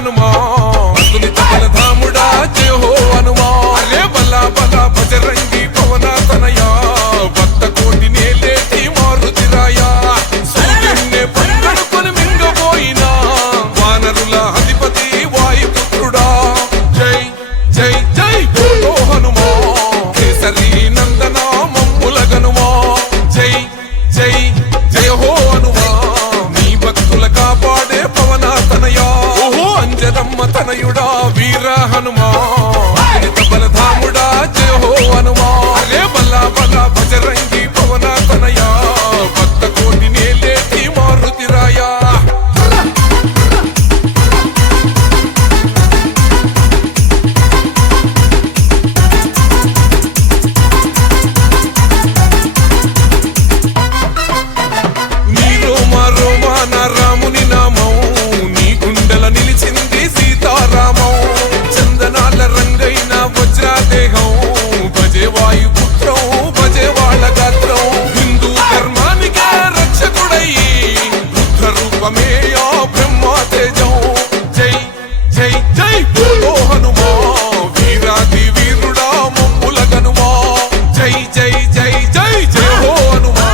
హనుమా అతులిత బలధాముడా జయ హో హనుమా అరే బలా బలా బజరంగి పవన తనయా భక్త కోటి నేలేటి మారుతిరాయా సూర్యున్నే పంగడుకొని మింగబోయినా వానరుల అధిపతి వాయుపుత్రుడా జై జై జై బోలో హనుమా కేసరి నందన మమ్ముల గనుమా జై జై జయ హో హనుమా నీ భక్తుల కాపాడే పవన తనయా ఓహో అంజనమ్మ తనయుడా వీర హనుమా బలధాముడా జయ హో హనుమా అరే బల్లా బల్లా బజరంగి పవన తనయా భక్త కోటి నేలేటి మారుతిరాయా నీలో మరో మాన రాముని నామం నీ గుండెల నిలిచింది సీతారామం చందనాల రంగైన వజ్రాదేహం భజే వాయుపుత్రం భజే వాళ్ళ గాత్రం హిందూ ధర్మానికే రక్షకుడయ్యి బుద్ధ రూపమే ఆ బ్రహ్మ తేజం జై జై జై బోలో హనుమా వీరాది వీరుడా మమ్ముల గనుమా జై జై జై జై జయ హో హనుమా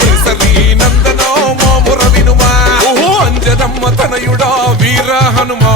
కేసరి నందన మాముర వినుమా ఓహో అంజనమ్మ తనయుడా వీర హనుమా